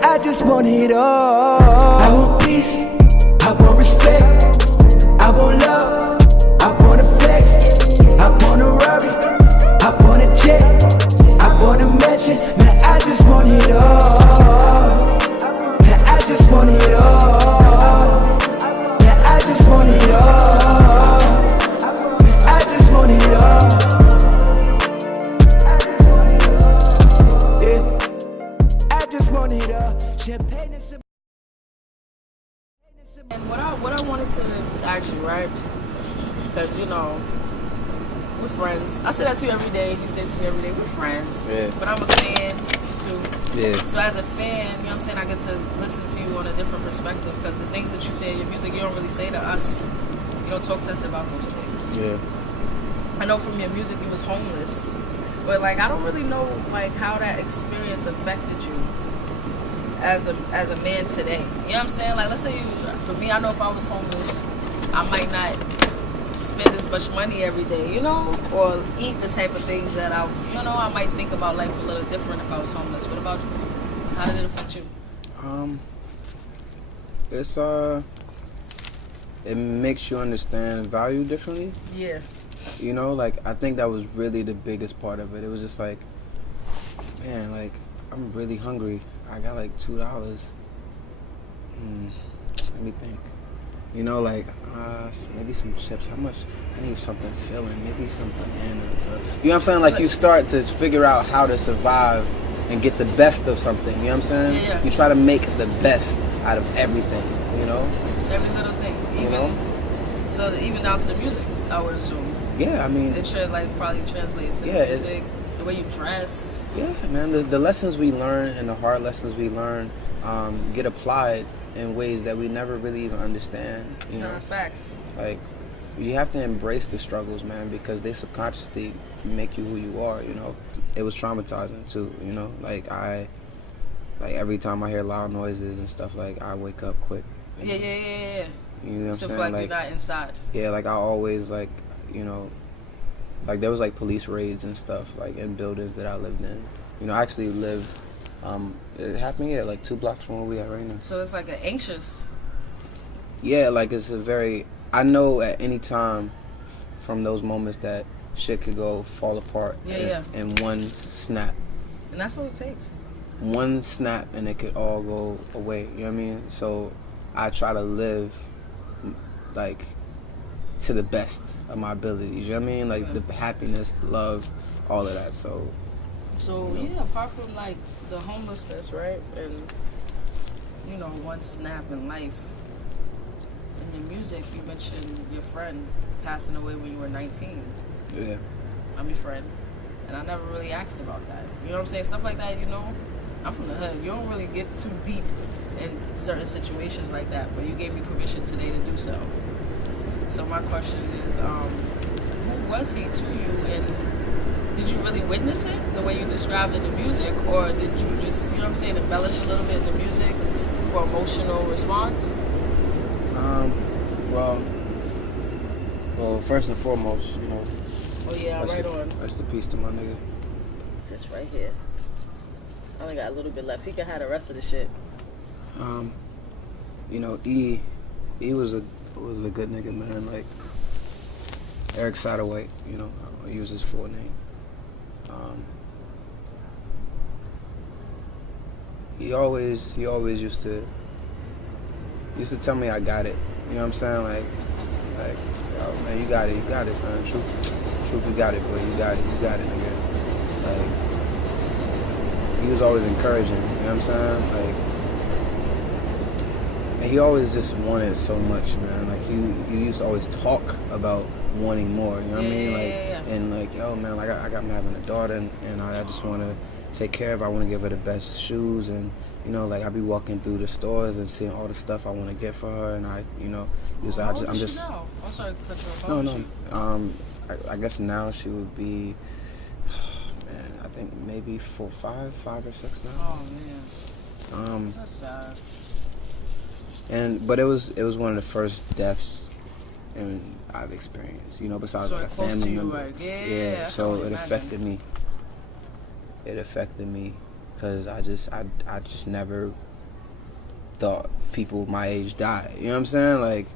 I just want it all. I want peace, I want respect, I want love, I want a flex, I want a Rari, I want a jet, I want a mansion. Man, I just want it all. Man, I just want it all. Man, I just want it all. Man, I just want it all. And what I wanted to ask you, right? Because, you know, we're friends. I say that to you every day. You say it to me every day. We're friends. Yeah. But I'm a fan, too. Yeah. So as a fan, you know what I'm saying, I get to listen to you on a different perspective. Because the things that you say in your music, you don't really say to us. You don't talk to us about those things. Yeah. I know from your music you was homeless. But, like, I don't really know, like, how that experience affected you as a man today. You know what I'm saying? Like, let's say you, for me, I know if I was homeless, I might not spend as much money every day, you know, or eat the type of things that I might think about life a little different if I was homeless. What about you? How did it affect you? It's it makes you understand value differently. Yeah. You know, like, I think that was really the biggest part of it. It was just like, man, like, I'm really hungry. I got like $2. Let me think. You know, like, maybe some chips. How much? I need something filling. Maybe some bananas. You know what I'm saying? Like, you start to figure out how to survive and get the best of something. You know what I'm saying? Yeah. You try to make the best out of everything, you know? Every little thing. Even, you know? So even down to the music, I would assume. Yeah, I mean... It should, like, probably translate to the music, the way you dress. Yeah, man. The lessons we learn and the hard lessons we learn get applied in ways that we never really even understand, you know? Facts. Like, you have to embrace the struggles, man, because they subconsciously make you who you are, you know? It was traumatizing, too, you know? Like, every time I hear loud noises and stuff, like, I wake up quick. Yeah. You know what I'm So saying? like you're not inside. Yeah, like, I always, like, you know, like, there was, like, police raids and stuff, like, in buildings that I lived in. You know, I actually lived, it happened here, like, 2 blocks from where we at right now. So it's like an anxious. Yeah, like, it's a very, I know at any time from those moments that shit could fall apart in one snap. And that's all it takes. One snap and it could all go away, you know what I mean? So I try to live, like, to the best of my abilities, you know what I mean? Like, the happiness, the love, all of that, so... Yeah, apart from, like, the homelessness, right? And, you know, one snap in life. In your music, you mentioned your friend passing away when you were 19. Yeah. I'm your friend. And I never really asked about that. You know what I'm saying? Stuff like that, you know? I'm from the hood. You don't really get too deep in certain situations like that, but you gave me permission today to do so. So my question is, who was he to you, and did you really witness it the way you described it in the music, or did you just, you know what I'm saying, embellish a little bit in the music for emotional response? Well, first and foremost, you know. Oh yeah, right on. Rest in peace to my nigga. This right here. I only got a little bit left. He can have the rest of the shit. You know, E was a good nigga, man. Like, Eric Satterwhite, you know, I use his full name. He always used to tell me I got it. You know what I'm saying? Like, oh man, you got it, son. Truth, you got it, boy. You got it, nigga. Like, he was always encouraging. You know what I'm saying? Like, and he always just wanted so much, man. Like, he used to always talk about wanting more. You know what I mean? Like, and like, yo, man, like, I got me having a daughter, and I just want to take care of her. I want to give her the best shoes, and you know, like, I be walking through the stores and seeing all the stuff I want to get for her, and I, you know, I'm just. Now? I'm sorry to cut you off. No. I guess now she would be, man, I think maybe 5 or 6 now. Oh man. That's sad. But it was one of the first deaths I've experienced, you know, besides so like a family member. Right? Yeah. So it affected me. It affected me because I just never thought people my age die. You know what I'm saying? Like,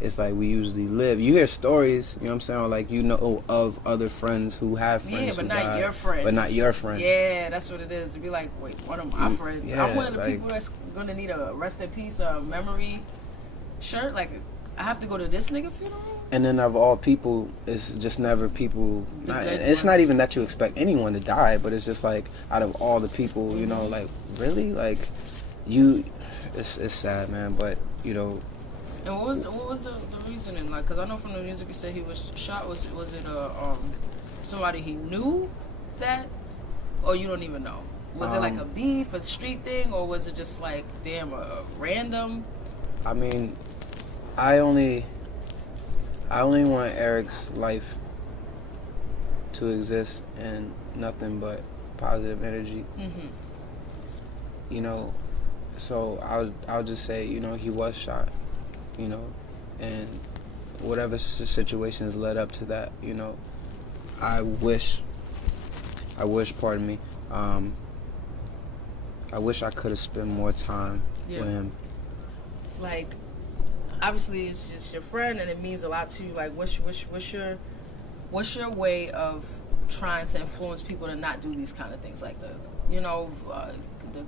it's like we usually live. You hear stories, you know what I'm saying? Or like, you know of other friends who have friends. Yeah, but who not died, your friends. But not your friend. Yeah, that's what it is. It'd be like, wait, one of my friends. Yeah, I'm one of the like, people that's gonna need a rest in peace memory shirt. Like, I have to go to this nigga funeral? And then of all people, it's just never people. It's ones. not even that you expect anyone to die, but it's just like out of all the people, you know, like really, like you. It's sad, man. But you know. And what was the reasoning like? Because I know from the music you said he was shot. Was it somebody he knew that, or you don't even know? Was it like a beef, a street thing, or was it just like damn a random? I mean, I only want Eric's life to exist in nothing but positive energy. Mm-hmm. You know, so I'll just say, you know, he was shot. You know, and whatever situations led up to that, you know, I wish, pardon me, I wish I could have spent more time with him. Like, obviously it's just your friend and it means a lot to you. Like, what's your way of trying to influence people to not do these kind of things, like the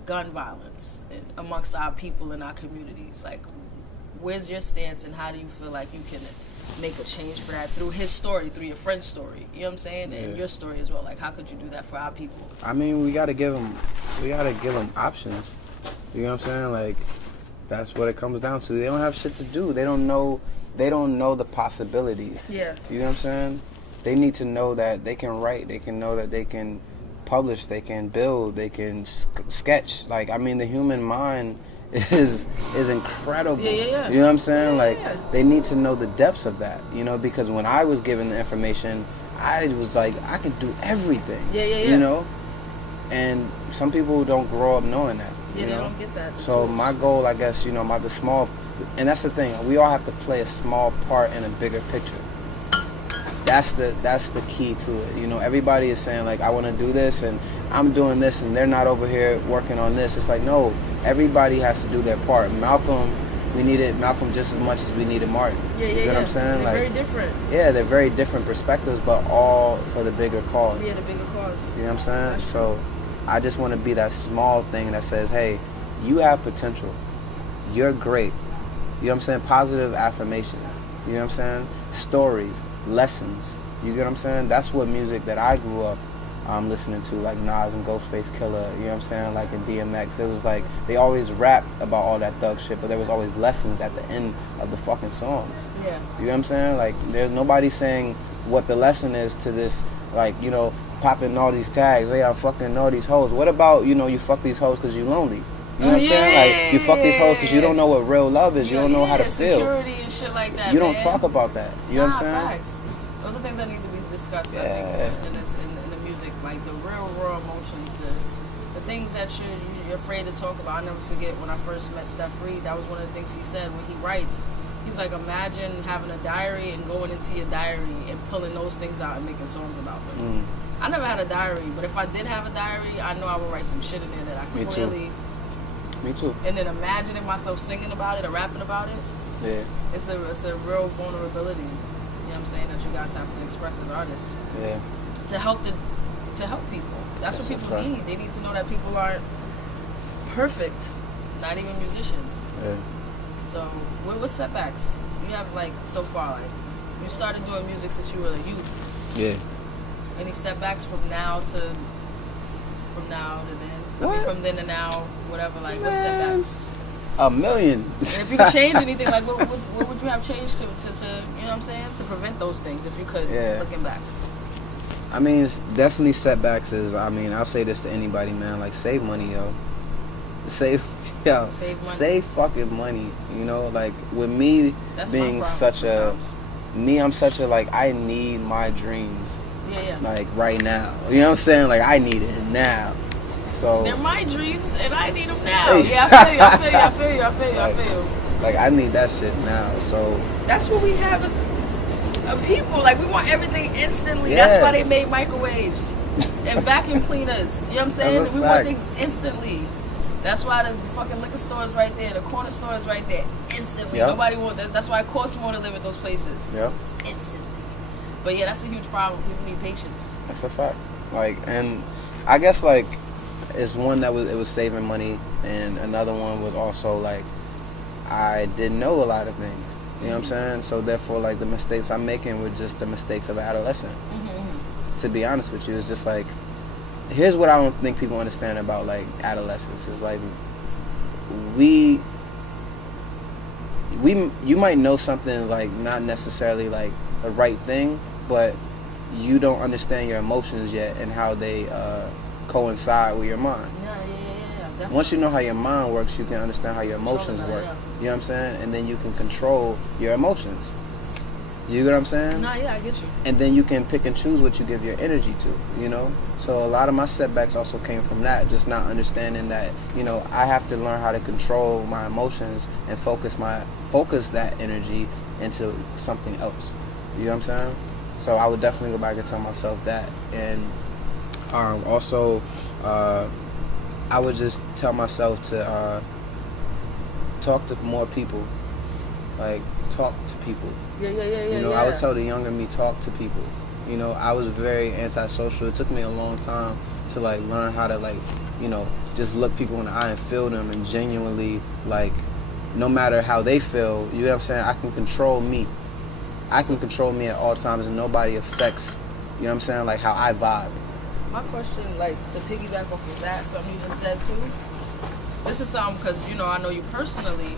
gun violence amongst our people in our communities? Like, where's your stance, and how do you feel like you can make a change for that through his story, through your friend's story? You know what I'm saying? Yeah. And your story as well. Like, how could you do that for our people? I mean, we gotta give them options. You know what I'm saying? Like, that's what it comes down to. They don't have shit to do. They don't know the possibilities. Yeah. You know what I'm saying? They need to know that they can write. They can know that they can publish. They can build. They can sketch. Like, I mean, the human mind is incredible. Yeah. You know what I'm saying? Like, they need to know the depths of that, you know, because when I was given the information, I was like, I can do everything. Yeah. You know? And some people don't grow up knowing that. Yeah, you know? They don't get that. So my goal, I guess, you know, the small, and that's the thing, we all have to play a small part in a bigger picture. That's the key to it. You know, everybody is saying, like, I want to do this, and I'm doing this, and they're not over here working on this. It's like, no, everybody has to do their part. We needed Malcolm just as much as we needed Martin. Yeah. You know what I'm saying? They're like, very different. Yeah, they're very different perspectives, but all for the bigger cause. Yeah, the bigger cause. You know what I'm saying? So I just want to be that small thing that says, hey, you have potential. You're great. You know what I'm saying? Positive affirmations. You know what I'm saying? Stories, lessons. You get what I'm saying? That's what music that I grew up listening to, like Nas and Ghostface Killer, you know what I'm saying? Like in DMX. It was like, they always rapped about all that thug shit, but there was always lessons at the end of the fucking songs. Yeah. You know what I'm saying? Like, there's nobody saying what the lesson is to this, like, you know, popping all these tags. Hey, I fucking know these hoes. What about, you know, you fuck these hoes because you lonely? You know what I'm saying? Like, you fuck these hoes because you don't know what real love is. You don't know how to feel. Security and shit like that. You don't talk about that. You know what I'm saying? Facts. Those are things that need to be discussed. Yeah. I think in the music, like the real raw emotions, the things that you're afraid to talk about. I never forget when I first met Steph Reed. That was one of the things he said when he writes. He's like, imagine having a diary and going into your diary and pulling those things out and making songs about them. I never had a diary, but if I did have a diary, I know I would write some shit in there that I clearly. Me too. And then imagining myself singing about it or rapping about it. Yeah. It's a real vulnerability. You know what I'm saying, that you guys have to express as artists. Yeah. To help people. That's what people need. They need to know that people aren't perfect, not even musicians. Yeah. So, what setbacks you have, like, so far? Like, you started doing music since you were a youth. Yeah. Any setbacks from now to then? What? I mean, from then to now, whatever. Like, what setbacks? A million. And if you could change anything, like, what would you have changed to you know what I'm saying, to prevent those things, if you could, looking back? I mean, it's definitely setbacks I'll say this to anybody, man, like, save money, yo. Save money. Save fucking money, you know, like, with me being I'm such a, like, I need my dreams. Yeah. Like, right now. You know what I'm saying? Like, I need it now. So they're my dreams, and I need them now. Yeah, I feel you. Like, I need that shit now. So that's what we have as a people. Like, we want everything instantly. Yeah. That's why they made microwaves. and vacuum cleaners. You know what I'm saying? We want things instantly. That's why the fucking liquor store is right there. The corner store is right there. Instantly. Yep. Nobody wants that. That's why it costs more to live at those places. Yeah. Instantly. But yeah, that's a huge problem. People need patience. That's a fact. Like, and I guess like it's one that was saving money, and another one was also like I didn't know a lot of things. You know what I'm saying? So therefore, like the mistakes I'm making were just the mistakes of an adolescent. To be honest with you, it's just like, here's what I don't think people understand about like adolescence. Is like you might know something like not necessarily like the right thing, but you don't understand your emotions yet and how they coincide with your mind. Yeah, definitely. Once you know how your mind works, you can understand how your emotions work. You know what I'm saying? And then you can control your emotions. You get what I'm saying? Nah, yeah, I get you. And then you can pick and choose what you give your energy to, you know? So a lot of my setbacks also came from that, just not understanding that, you know, I have to learn how to control my emotions and focus that energy into something else. You know what I'm saying? So I would definitely go back and tell myself that. And also, I would just tell myself to talk to more people. Like, talk to people. Yeah. You know, I would tell the younger me, talk to people. You know, I was very antisocial. It took me a long time to, like, learn how to, like, you know, just look people in the eye and feel them and genuinely, like, no matter how they feel, you know what I'm saying, I can control me. I can control me at all times and nobody affects, you know what I'm saying, like, how I vibe. My question, like, to piggyback off of that, something you just said, too, this is something, because, you know, I know you personally.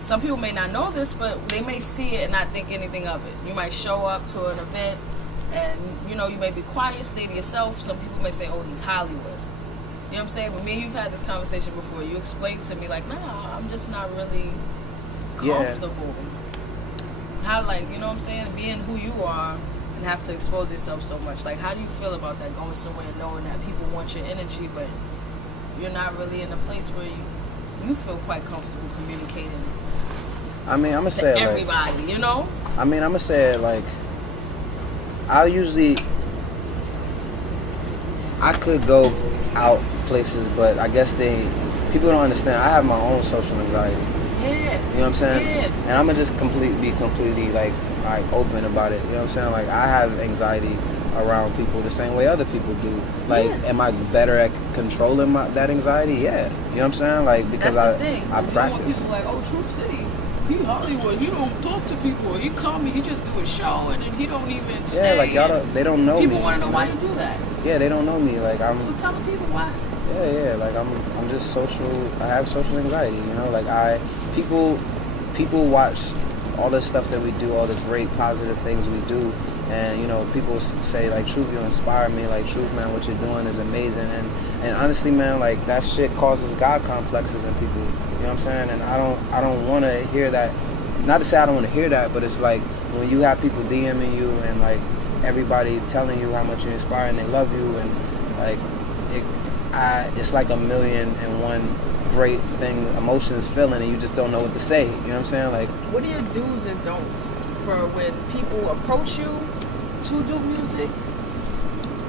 Some people may not know this, but they may see it and not think anything of it. You might show up to an event and, you know, you may be quiet, stay to yourself. Some people may say, oh, he's Hollywood. You know what I'm saying? But me and you've had this conversation before. You explained to me, like, nah, I'm just not really comfortable. How, like, you know what I'm saying? Being who you are and have to expose yourself so much. Like, how do you feel about that, going somewhere and knowing that people want your energy, but you're not really in a place where you feel quite comfortable communicating? I mean, I'm going to say it everybody, like, you know? I mean, I'm going to say it like, I could go out places, but I guess people don't understand. I have my own social anxiety. Yeah. You know what I'm saying? Yeah. And I'm going to just be completely like open about it. You know what I'm saying? Like, I have anxiety around people the same way other people do. Like, am I better at controlling that anxiety? Yeah. You know what I'm saying? Like, because I practice. You don't want people like, oh, TruthCity, he Hollywood, he don't talk to people. He come, he just do a show, and then he don't even stay. Yeah, like, they don't know me. People want to know why you do that. Yeah, they don't know me. Like, So tell the people why. Yeah, like, I'm just social. I have social anxiety, you know? Like, people watch all the stuff that we do, all the great positive things we do, and, you know, people say, like, Truth, you inspire me. Like, Truth, man, what you're doing is amazing. And honestly, man, like, that shit causes God complexes in people. You know what I'm saying? And I don't want to hear that. Not to say I don't want to hear that, but it's like when you have people DMing you and like everybody telling you how much you inspire and they love you, and like it's like 1,000,001 great thing, emotions, feeling, and you just don't know what to say. You know what I'm saying? Like, what are your do's and don'ts for when people approach you to do music?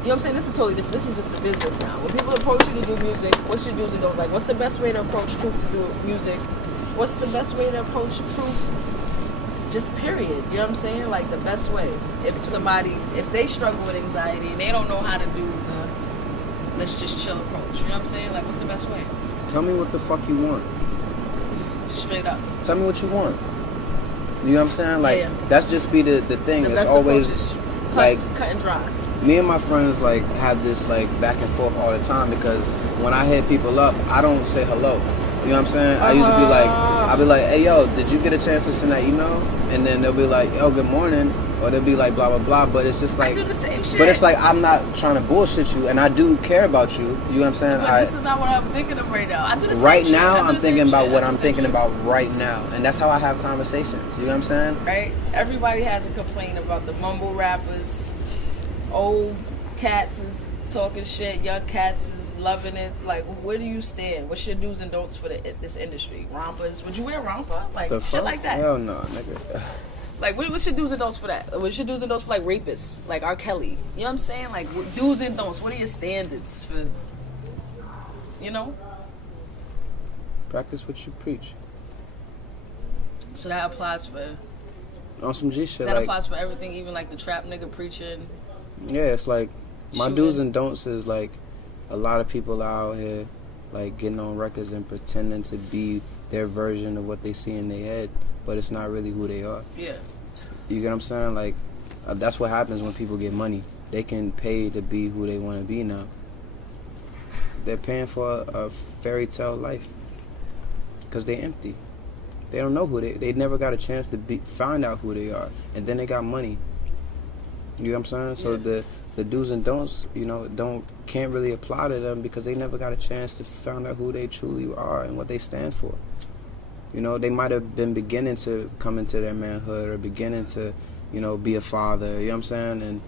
You know what I'm saying? This is totally different. This is just the business now. When people approach you to do music, what's your do's and don'ts? Like, what's the best way to approach Truth to do music? What's the best way to approach Truth? Just period. You know what I'm saying? Like, the best way. If they struggle with anxiety and they don't know how to do the let's just chill approach. You know what I'm saying? Like, what's the best way? Tell me what the fuck you want. Just straight up. Tell me what you want. You know what I'm saying? Like, that's just be the thing. The it's best always is like cut and dry. Me and my friends like have this like back and forth all the time, because when I hit people up, I don't say hello. You know what I'm saying? I usually be like, I'll be like, hey yo, did you get a chance to send that email? And then they'll be like, yo, good morning. Or they'll be like blah blah blah. But it's just like, I do the same shit. But it's like, I'm not trying to bullshit you, and I do care about you. You know what I'm saying? But this is not what I'm thinking of right now. I do the same right shit. now I'm thinking about what I'm thinking about right now. And that's how I have conversations. You know what I'm saying? Right? Everybody has a complaint about the mumble rappers. Old cats is talking shit, young cats is loving it. Like, where do you stand? What's your do's and don'ts for this industry? Rompers? Would you wear romper? Like, shit like that? Hell no, nigga. Like, what's your do's and don'ts for that? What's your do's and don'ts for, like, rapists? Like R. Kelly. You know what I'm saying? Like, do's and don'ts. What are your standards for, you know? Practice what you preach. So that applies for... On some G shit. That like, applies for everything, even, like, the trap nigga preaching. Yeah, it's like, my shooting. do's and don'ts is, like, a lot of people out here, like, getting on records and pretending to be their version of what they see in their head, but it's not really who they are. Yeah. You get what I'm saying? Like, that's what happens when people get money. They can pay to be who they want to be now. They're paying for a fairy tale life because they're empty. They don't know who they never got a chance to find out who they are, and then they got money. You know what I'm saying? So the do's and don'ts, you know, can't really apply to them because they never got a chance to find out who they truly are and what they stand for. You know, they might have been beginning to come into their manhood or beginning to, you know, be a father, you know what I'm saying? And,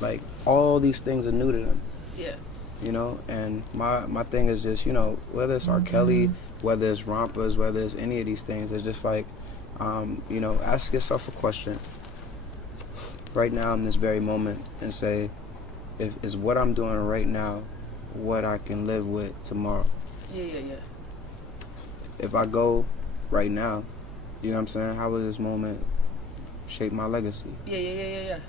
like, all these things are new to them. Yeah. You know, and my thing is just, you know, whether it's R. Kelly, whether it's rompers, whether it's any of these things, it's just like, you know, ask yourself a question right now in this very moment and say, is what I'm doing right now what I can live with tomorrow? Yeah. If I go right now, you know what I'm saying, how will this moment shape my legacy? Yeah.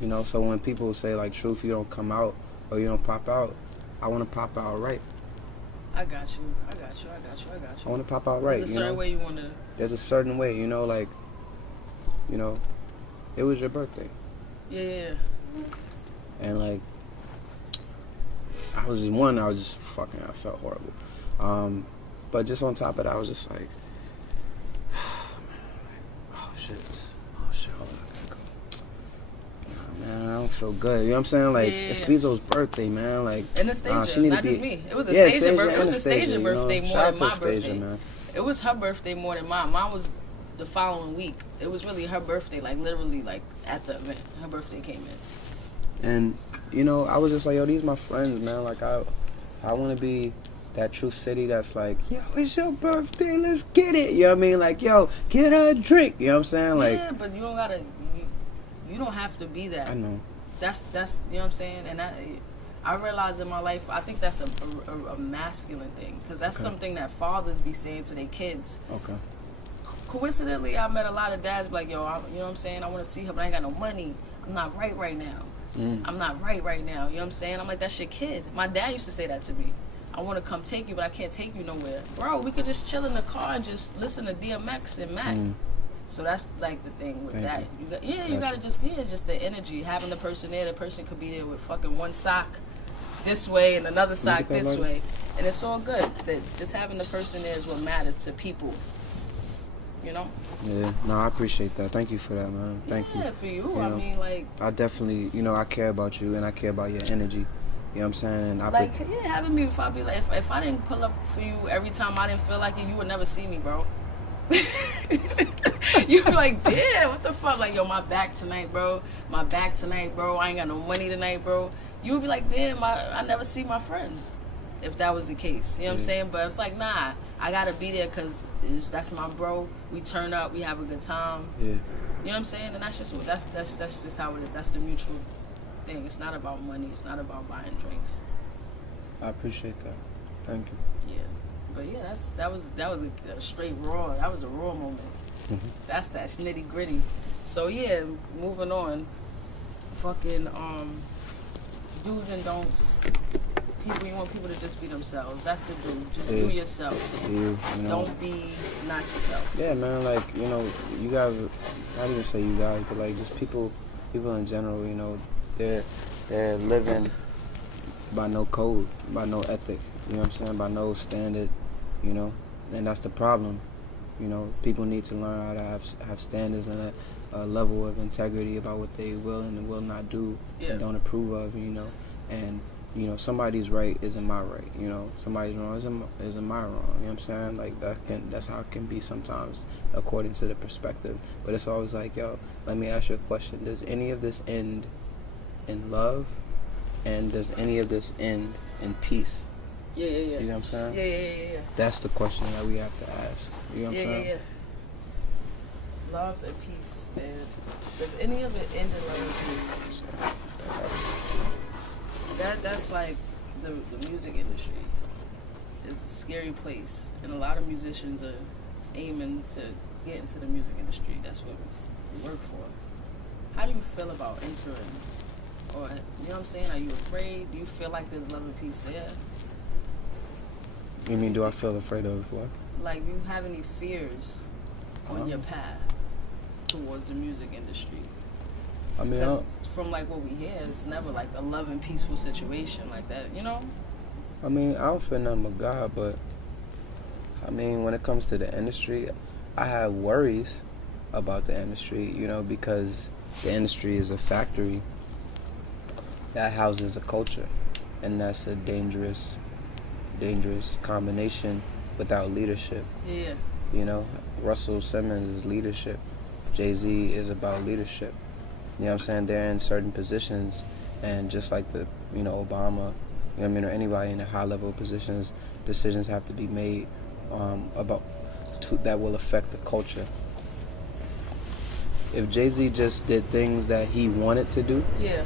You know, so when people say, like, Truth, you don't come out or you don't pop out, I want to pop out right. I got you. I want to pop out right. There's a certain way you want to... There's a certain way, you know, like, you know, it was your birthday. Yeah. And, like, I felt horrible. But just on top of that, I was just like, oh shit, hold on, I gotta go. Nah, man, I don't feel good. You know what I'm saying? Like, it's Bzoe's birthday, man. Like, and the stager, she need not to be, just me. It was a stager birthday. It was a stager stager birthday more Shout than out my to the stager, birthday. man. It was her birthday more than mine. Mine was the following week. It was really her birthday, like literally, like at the event. Her birthday came in. And, you know, I was just like, yo, these my friends, man. Like, I want to be that TruthCity that's like, yo, it's your birthday, let's get it. You know what I mean? Like, yo, get her a drink. You know what I'm saying? Like, yeah, but you don't gotta, you don't have to be that. I know. That's you know what I'm saying? And I realized in my life, I think that's a masculine thing. Because that's something that fathers be saying to their kids. Okay. Coincidentally, I met a lot of dads be like, yo, you know what I'm saying? I want to see her, but I ain't got no money. I'm not right now. I'm not right now. You know what I'm saying? I'm like, that's your kid. My dad used to say that to me. I want to come take you, but I can't take you nowhere. Bro, we could just chill in the car and just listen to DMX and Mac. So that's like the thing with that. You gotta just the energy. Having the person there, the person could be there with fucking one sock this way and another sock this way. And it's all good. Just having the person there is what matters to people. You know? Yeah, no, I appreciate that. Thank you for that, man. Thank you. Yeah, for you. You I know, mean, like... I definitely, you know, I care about you and I care about your energy. You know what I'm saying? And having me, if I be like, if I didn't pull up for you every time I didn't feel like it, you would never see me, bro. You'd be like, damn, what the fuck? Like, yo, my back tonight, bro. I ain't got no money tonight, bro. You would be like, damn, I never see my friend. If that was the case, you know what I'm saying? But it's like, nah, I gotta be there because that's my bro. We turn up, we have a good time. Yeah. You know what I'm saying? And that's just how it is. That's the mutual thing. It's not about money. It's not about buying drinks. I appreciate that. Thank you. Yeah. But yeah, that was a straight raw. That was a raw moment. That's that nitty gritty. So yeah, moving on. Fucking do's and don'ts. You want people to just be themselves. That's the do. Just do yourself. You know. Don't be not yourself. Yeah, man. Like, you know, you guys. Not even say you guys, but like just people in general. You know, they're living by no code, by no ethics. You know what I'm saying? By no standard. You know, and that's the problem. You know, people need to learn how to have standards and a level of integrity about what they will and will not do and don't approve of. You know, and you know, somebody's right isn't my right. You know, somebody's wrong isn't my wrong. You know what I'm saying? Like that's how it can be sometimes according to the perspective. But it's always like, yo, let me ask you a question. Does any of this end in love? And does any of this end in peace? Yeah. You know what I'm saying? Yeah. That's the question that we have to ask. You know what I'm saying? Yeah. love and peace, and does any of it end in love and peace? That's like the music industry. It's a scary place, and a lot of musicians are aiming to get into the music industry. That's what we work for. How do you feel about entering? Or, you know what I'm saying? Are you afraid? Do you feel like there's love and peace there? You mean, do I feel afraid of what? Like, do you have any fears on your path towards the music industry? I mean, Because from like what we hear, it's never like a love and peaceful situation like that, you know? I mean, I don't fear nothing but God, but I mean, when it comes to the industry, I have worries about the industry, you know, because the industry is a factory that houses a culture, and that's a dangerous combination without leadership. Yeah. You know, Russell Simmons is leadership. Jay-Z is about leadership. You know what I'm saying? They're in certain positions, and just like the, you know, Obama, you know what I mean, or anybody in the high-level positions, decisions have to be made that will affect the culture. If Jay-Z just did things that he wanted to do, Yeah.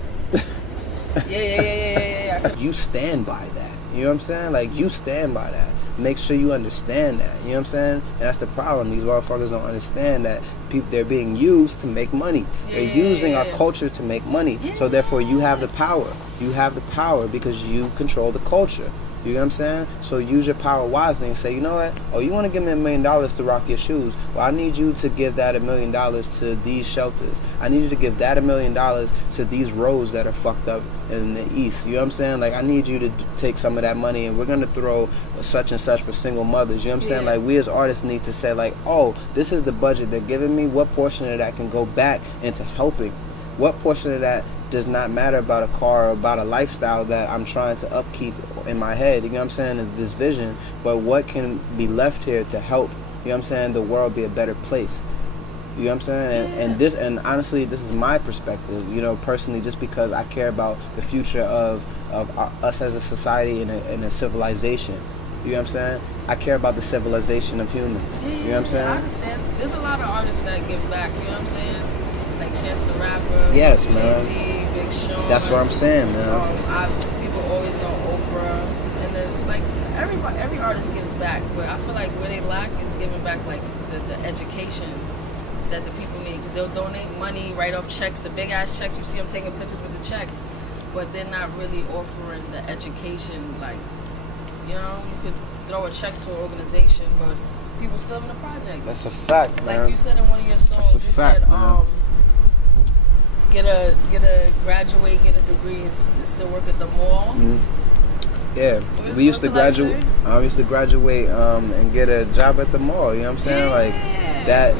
Yeah. you stand by that. You know what I'm saying? Like, you stand by that. Make sure you understand that. You know what I'm saying? And that's the problem. These motherfuckers don't understand that they're being used to make money. They're using our culture to make money. Yeah. So therefore, you have the power. You have the power because you control the culture. You know what I'm saying? So use your power wisely and say, you know what? Oh, you want to give me $1 million to rock your shoes? Well, I need you to give that $1 million to these shelters. I need you to give that $1 million to these roads that are fucked up in the east. You know what I'm saying? Like, I need you to take some of that money, and we're going to throw such and such for single mothers. You know what I'm saying? Like, we as artists need to say, like, oh, this is the budget they're giving me. What portion of that can go back into helping? What portion of that does not matter about a car or about a lifestyle that I'm trying to upkeep in my head, you know what I'm saying, this vision, but what can be left here to help, you know what I'm saying, the world be a better place. You know what I'm saying? And honestly, this is my perspective, you know, personally, just because I care about the future of us as a society and a civilization. You know what I'm saying? I care about the civilization of humans. You know what I'm saying? I understand. There's a lot of artists that give back, you know what I'm saying? Like Chance the Rapper, yes, man. Jay-Z, Big Sean. That's what I'm saying, man. People always know Oprah, and then like every artist gives back, but I feel like where they lack is giving back like the education that the people need, because they'll donate money, write off checks, the big ass checks. You see them taking pictures with the checks, but they're not really offering the education. Like, you know, you could throw a check to an organization, but people still live in the projects. That's a fact, man. Like you said in one of your songs, you said, get a graduate, get a degree, and still work at the mall. Mm-hmm. Yeah, we used to graduate. I used to graduate and get a job at the mall. You know what I'm saying? Like that.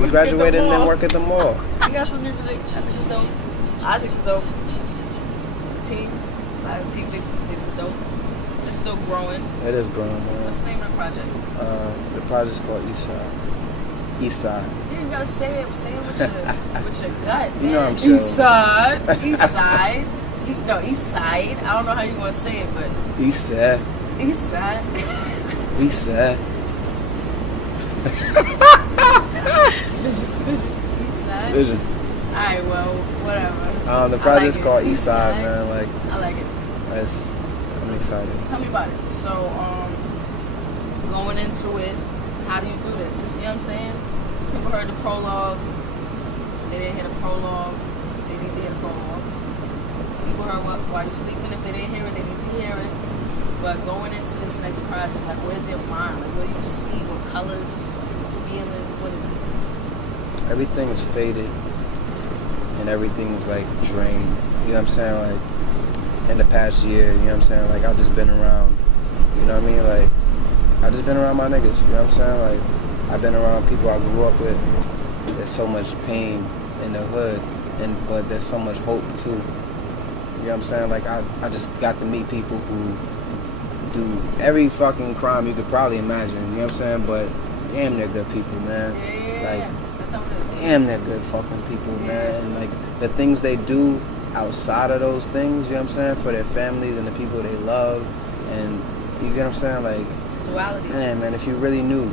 We graduated and then work at the mall. You got some new music. I think it's dope. The team thinks it's dope. It's still growing. It is growing, man. What's the name of the project? The project's called Eastside. Eastside. Yeah, you gotta say it. Say it with your gut, man. You know what I'm saying? Eastside. East Side. I don't know how you want to say it, but Eastside. Eastside. Eastside. Vision. All right, well, whatever. The project's called Eastside, man. Like, I like it. I'm excited. Tell me about it. So, going into it, how do you do this? You know what I'm saying? People heard the prologue. They didn't hear the prologue. They need to hear the prologue. People heard while you're sleeping. If they didn't hear it, they need to hear it. But going into this next project, like, where's your mind? Like, what do you see? What colors? Feelings? What is it? Everything is faded. And everything's, like, drained. You know what I'm saying? Like, in the past year, you know what I'm saying? Like, I've just been around, you know what I mean? Like, I've just been around my niggas, you know what I'm saying? Like, I've been around people I grew up with. There's so much pain in the hood, but there's so much hope, too. You know what I'm saying? Like, I just got to meet people who do every fucking crime you could probably imagine, you know what I'm saying? But damn, they're good people, man. Yeah. Like, That's how it is. Damn, they're good fucking people, man. And, like, the things they do outside of those things, you know what I'm saying, for their families and the people they love, and you get what I'm saying, like, It's duality. man, if you really knew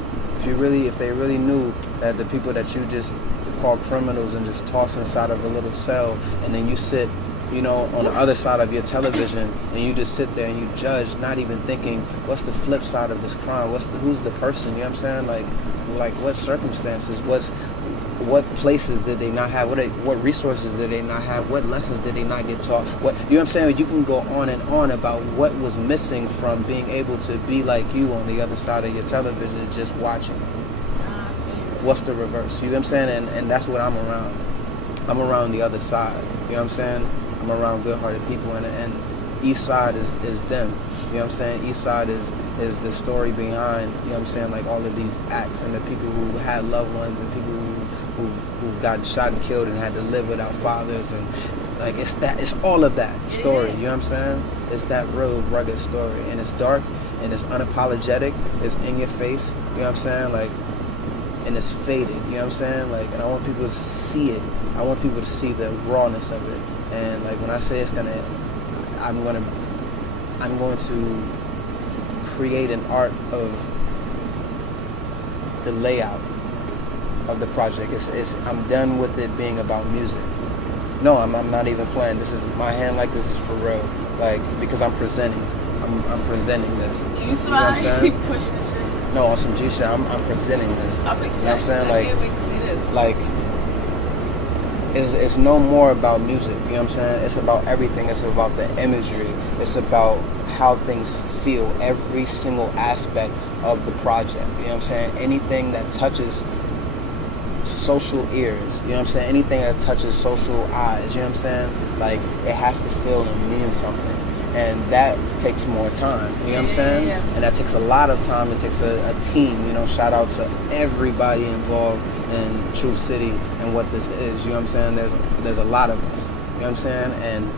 if they really knew that the people that you just call criminals and just toss inside of a little cell, and then you sit, you know, on the other side of your television, and you just sit there and you judge, not even thinking, what's the flip side of this crime? Who's the person? You know what I'm saying? Like what circumstances? What places did they not have? What resources did they not have? What lessons did they not get taught? You know what I'm saying? You can go on and on about what was missing from being able to be like you on the other side of your television, just watching. What's the reverse? You know what I'm saying? And that's what I'm around. I'm around the other side. You know what I'm saying? I'm around good-hearted people, and East Side is them. You know what I'm saying? East Side is the story behind, you know what I'm saying, like all of these acts, and the people who had loved ones, and people who got shot and killed and had to live without fathers, and like it's all of that story. You know what I'm saying? It's that real rugged story, and it's dark, and it's unapologetic. It's in your face. You know what I'm saying? Like, and it's faded. You know what I'm saying? Like, and I want people to see it. I want people to see the rawness of it. And like when I say I'm going to create an art of the layout of the project. I'm done with it being about music. No, I'm not even playing. This is my hand. Like, this is for real. Like, because I'm presenting. I'm presenting this. You saw you push this shit. No, on some G shit. I'm presenting this. I'm excited. You know what I'm saying? I can't wait to see this. Like, it's no more about music. You know what I'm saying? It's about everything. It's about the imagery. It's about how things feel. Every single aspect of the project. You know what I'm saying? Anything that touches social ears, you know what I'm saying? Anything that touches social eyes, you know what I'm saying? Like, it has to feel and mean something. And that takes more time, you know what I'm saying? Yeah. And that takes a lot of time. It takes a team, you know. Shout out to everybody involved in TruthCity and what this is, you know what I'm saying? There's a lot of us, you know what I'm saying? And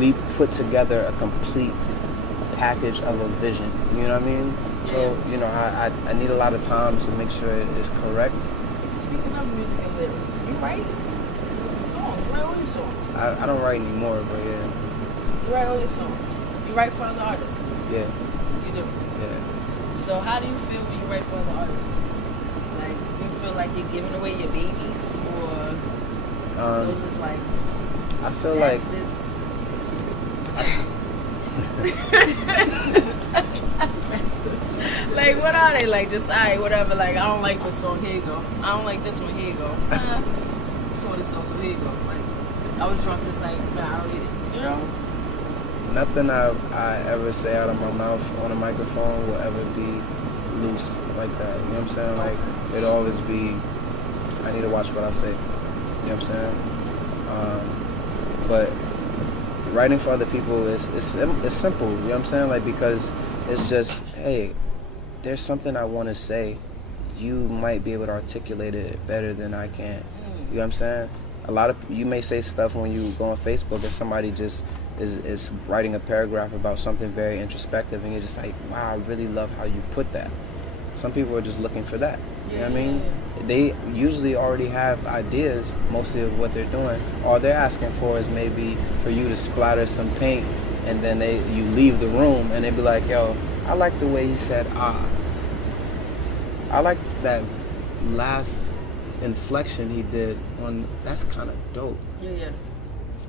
we put together a complete package of a vision, you know what I mean? So, you know, I need a lot of time to make sure it's correct. Speaking of music and lyrics, you write songs. You write all your songs. I don't write anymore, but yeah. You write all your songs. You write for other artists. Yeah. You do. Yeah. So how do you feel when you write for other artists? Like, do you feel like you're giving away your babies, or those is like? I feel bastards? Like, what are they? Like, just, alright, whatever, like, I don't like this song, here you go. I don't like this one, here you go. This one is so here you go. Like, I was drunk this night, I don't get it. You know? Nothing I ever say out of my mouth on a microphone will ever be loose like that. You know what I'm saying? Like, it'll always be, I need to watch what I say. You know what I'm saying? But writing for other people is simple. You know what I'm saying? Like, because it's just, hey, there's something I want to say. You might be able to articulate it better than I can. You know what I'm saying? You may say stuff when you go on Facebook and somebody just is writing a paragraph about something very introspective, and you're just like, wow, I really love how you put that. Some people are just looking for that. You know what I mean? They usually already have ideas, mostly of what they're doing. All they're asking for is maybe for you to splatter some paint, and then you leave the room, and they be like, yo, I like the way he said, I like that last inflection he did on, that's kind of dope. Yeah.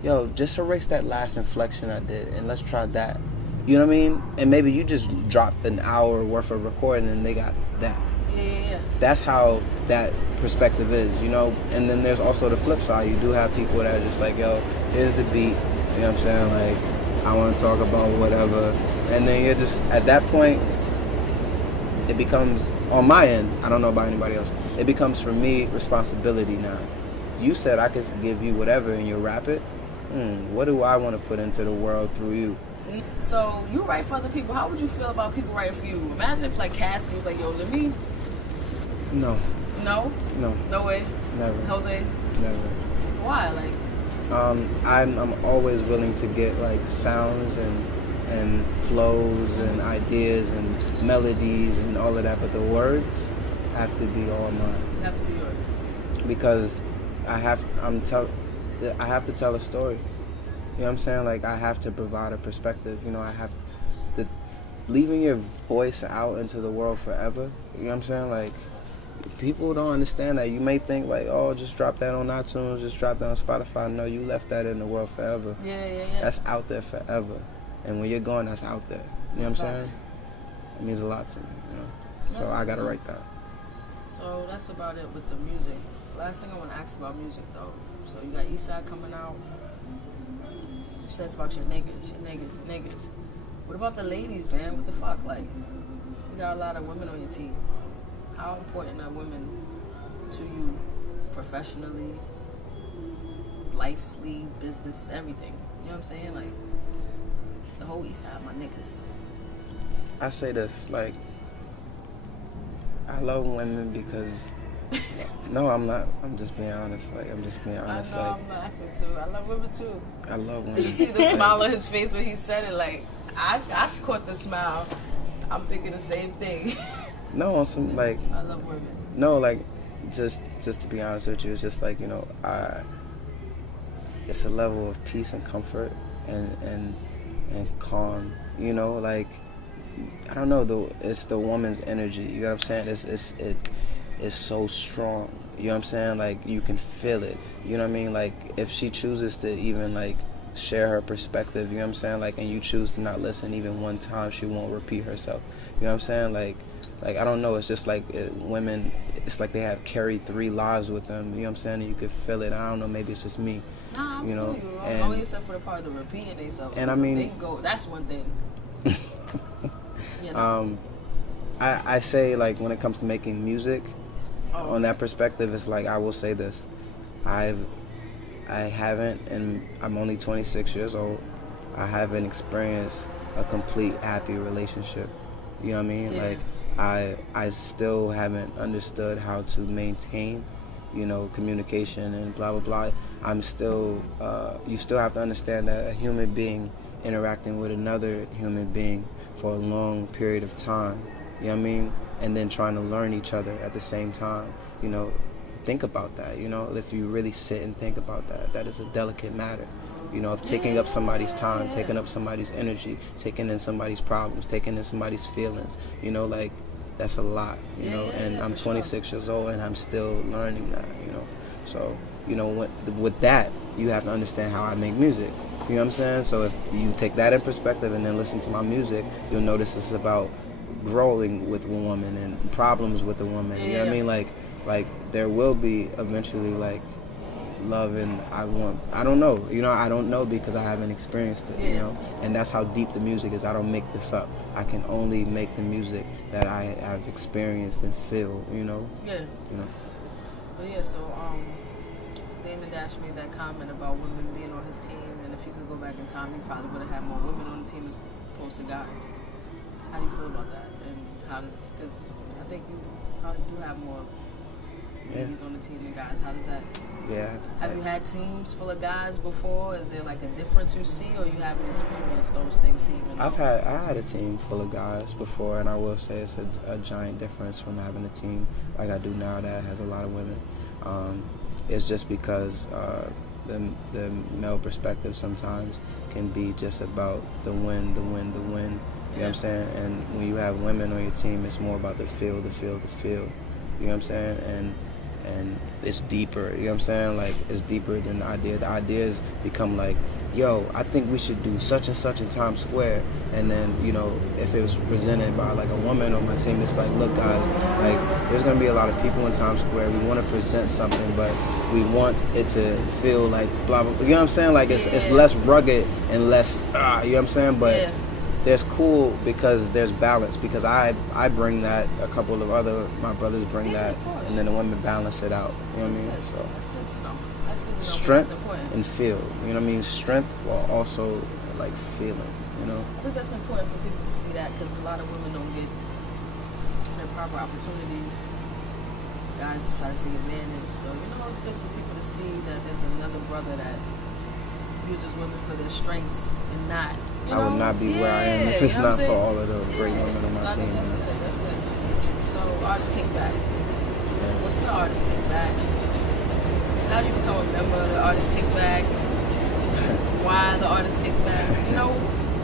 Yo, just erase that last inflection I did, and let's try that. You know what I mean? And maybe you just dropped an hour worth of recording and they got that. Yeah. That's how that perspective is, you know? And then there's also the flip side. You do have people that are just like, yo, here's the beat. You know what I'm saying? Like, I want to talk about whatever. And then you're just, at that point, it becomes, on my end, I don't know about anybody else, it becomes for me responsibility now. You said I could give you whatever and you rap it. What do I want to put into the world through you? So you write for other people. How would you feel about people writing for you? Imagine if like Cassie was like, yo, let me. No. No? No way? Never. Jose? Never. Why? Like, I'm always willing to get like sounds and flows and ideas and melodies and all of that, but the words have to be all mine. They have to be yours. Because I have to tell a story. You know what I'm saying? Like, I have to provide a perspective. You know, I have to, leaving your voice out into the world forever. You know what I'm saying? Like, people don't understand that. You may think like, oh, just drop that on iTunes, just drop that on Spotify. No, you left that in the world forever. Yeah. That's out there forever. And when you're gone, that's out there. You know what I'm saying? It means a lot to me, you know. So I gotta write that. So that's about it with the music. Last thing I want to ask about music though. So you got Eastside coming out. You said it's about your niggas. What about the ladies, man? What the fuck? Like, you got a lot of women on your team. How important are women to you professionally, lifely, business, everything? You know what I'm saying? Like, the whole Eastside, my niggas. I say this, like, I love women because no, I'm not. I'm just being honest. Like, I'm just being honest. I know, like, I'm laughing too. I love women too. I love women. You see the smile on his face when he said it. Like, I caught the smile. I'm thinking the same thing. No, on some like. I love women. No, like, just to be honest with you, it's just like, you know, it's a level of peace and comfort and calm. You know, like, I don't know, it's the woman's energy. You know what I'm saying? It's so strong. You know what I'm saying? Like, you can feel it. You know what I mean? Like, if she chooses to even like share her perspective, you know what I'm saying? Like, and you choose to not listen even one time, she won't repeat herself. You know what I'm saying? Like I don't know. It's just like women. It's like they have carried 3 lives with them. You know what I'm saying? And you could feel it. I don't know. Maybe it's just me. Nah, I'm you know. You. And, only except for the part of the repeating themselves. And I mean, they go. That's one thing. You know? I say, like, when it comes to making music, on that perspective, it's like, I will say this. I haven't, and I'm only 26 years old, I haven't experienced a complete happy relationship. You know what I mean? Yeah. Like, I still haven't understood how to maintain, you know, communication and blah, blah, blah. I'm still, you still have to understand that a human being interacting with another human being for a long period of time, you know what I mean? And then trying to learn each other at the same time, you know, think about that, you know, if you really sit and think about that, that is a delicate matter, you know, of taking up somebody's time, taking up somebody's energy, taking in somebody's problems, taking in somebody's feelings, you know, like, that's a lot, you know, and I'm 26 years old and I'm still learning that, you know, so, you know, with that, you have to understand how I make music, you know what I'm saying? So if you take that in perspective and then listen to my music, you'll notice it's about growing with a woman and problems with a woman, you know what I mean? Like there will be eventually like love, and I don't know, you know, I don't know because I haven't experienced it, you know, and that's how deep the music is. I don't make this up. I can only make the music that I have experienced and feel, you know. You know. But yeah, so Damon Dash made that comment about women being on his team, and if you could go back in time, you probably would have had more women on the team as opposed to guys. How do you feel about that? And how does, because I think you probably do have more ladies on the team than guys. How does that? Yeah. Have you had teams full of guys before? Is there like a difference you see, or you haven't experienced those things even? I had a team full of guys before, and I will say it's a giant difference from having a team like I do now that has a lot of women. It's just because the male perspective sometimes can be just about the win. You know what I'm saying? And when you have women on your team, it's more about the feel. You know what I'm saying? And it's deeper, you know what I'm saying? Like, it's deeper than the idea. The ideas become like, yo, I think we should do such and such in Times Square. And then, you know, if it was presented by like a woman on my team, it's like, look guys, like, there's gonna be a lot of people in Times Square. We wanna present something, but we want it to feel like blah, blah, blah. You know what I'm saying? Like, it's less rugged and less, you know what I'm saying? But there's cool because there's balance, because I bring that, a couple of my brothers bring that, and then the women balance it out, you know what I mean? So that's good to know. That's good to know. Strength and feel, you know what I mean? Strength while also like feeling, you know? I think that's important for people to see that, because a lot of women don't get their proper opportunities. Guys try to take advantage, so you know, it's good for people to see that there's another brother that uses women for their strengths and not. I would not be where I am if it's not for all of the great women on my team. That's good. That's good. So, Artist Kickback. What's the Artist Kickback? How do you become a member of the Artist Kickback? Why the Artist Kickback? You know,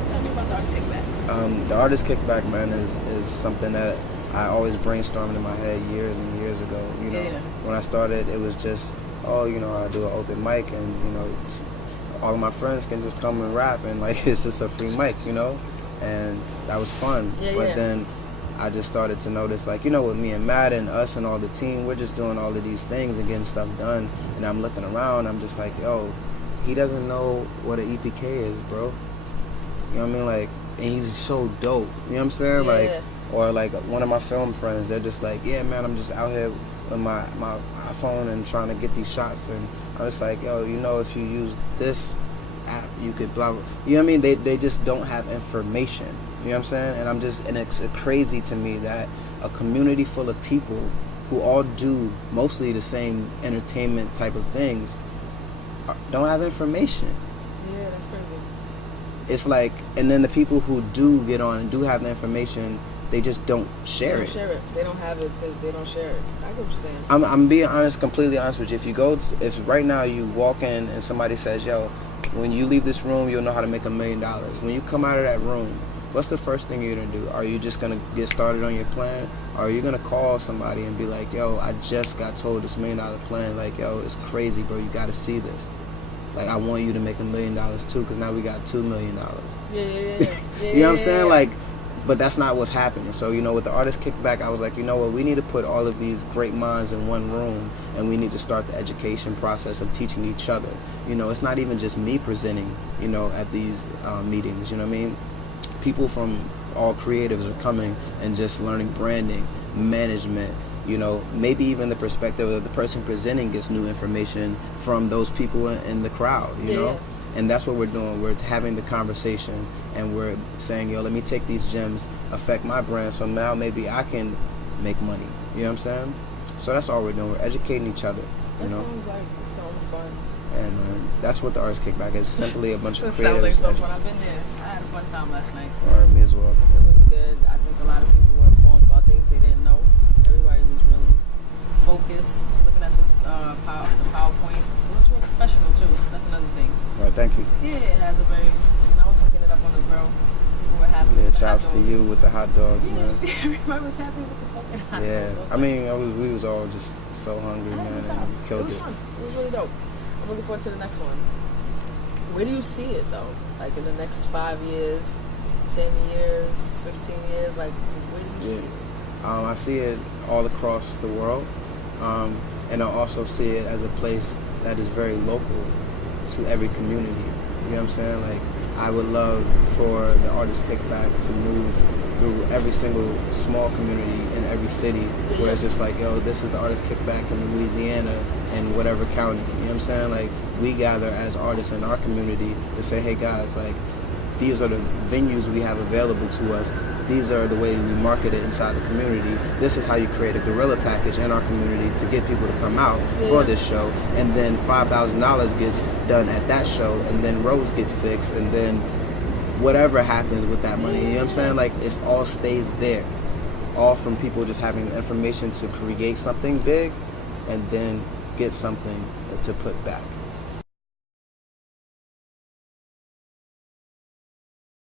tell me about the Artist Kickback. The Artist Kickback, man, is something that I always brainstormed in my head years and years ago. You know, when I started, it was just, oh, you know, I do an open mic, and you know, all of my friends can just come and rap, and like it's just a free mic, you know, and that was fun. But then I just started to notice, like, you know, with me and Matt and us and all the team, we're just doing all of these things and getting stuff done. And I'm looking around, I'm just like, yo, he doesn't know what an EPK is, bro. You know what I mean? Like, and he's so dope. You know what I'm saying? Yeah. Like, or like one of my film friends, they're just like, yeah, man, I'm just out here with my iPhone and trying to get these shots. And I'm just like, yo, you know, if you use this app, you could blah, blah. You know what I mean? They just don't have information. You know what I'm saying? And it's crazy to me that a community full of people who all do mostly the same entertainment type of things don't have information. Yeah, that's crazy. It's like, and then the people who do get on and do have the information, they just don't share it. They don't share it. They don't have it. They don't share it. I get what you're saying. I'm being honest, completely honest with you. If right now you walk in and somebody says, yo, when you leave this room, you'll know how to make $1 million. When you come out of that room, what's the first thing you're gonna do? Are you just gonna get started on your plan? Or are you gonna call somebody and be like, yo, I just got told this $1 million plan, like, yo, it's crazy, bro, you gotta see this. Like, I want you to make $1 million too, because now we got $2 million. Yeah. You know what I'm saying? Like, but that's not what's happening. So, you know, with the Artist Kickback, I was like, you know what, we need to put all of these great minds in one room, and we need to start the education process of teaching each other. You know, it's not even just me presenting, you know, at these meetings, you know what I mean? People from all creatives are coming and just learning branding, management, you know, maybe even the perspective of the person presenting gets new information from those people in the crowd, you know? And that's what we're doing. We're having the conversation, and we're saying, yo, let me take these gems, affect my brand, so now maybe I can make money. You know what I'm saying? So that's all we're doing. We're educating each other, you know? Sounds like something fun. And that's what the Artist Kickback is, simply a bunch of creatives. Sounds like so fun. I've been there. I had a fun time last night. Or me as well. It was good. I think a lot of people were informed about things they didn't know. Everybody was really focused, looking at the PowerPoint. It looks real professional too. That's another thing. All right, thank you. Yeah, it has a very. When I was hooking it up on the grill, people were happy. Yeah, with the shouts hot to dogs. you with the hot dogs, man. Everybody was happy with the fucking hot dogs. Yeah, I mean, we was all just so hungry, man, and killed it. Fun. It was really dope. I'm looking forward to the next one. Where do you see it though? Like in the next 5 years, 10 years, 15 years? Like where do you see it? I see it all across the world, and I also see it as a place that is very local to every community. You know what I'm saying? Like, I would love for the Artist Kickback to move through every single small community in every city, where it's just like, yo, this is the Artist Kickback in Louisiana and whatever county. You know what I'm saying? Like, we gather as artists in our community to say, hey guys, like, these are the venues we have available to us. These are the ways we market it inside the community. This is how you create a guerrilla package in our community to get people to come out for this show. And then $5,000 gets done at that show, and then roads get fixed, and then whatever happens with that money. You know what I'm saying? Like, it all stays there. All from people just having the information to create something big and then get something to put back.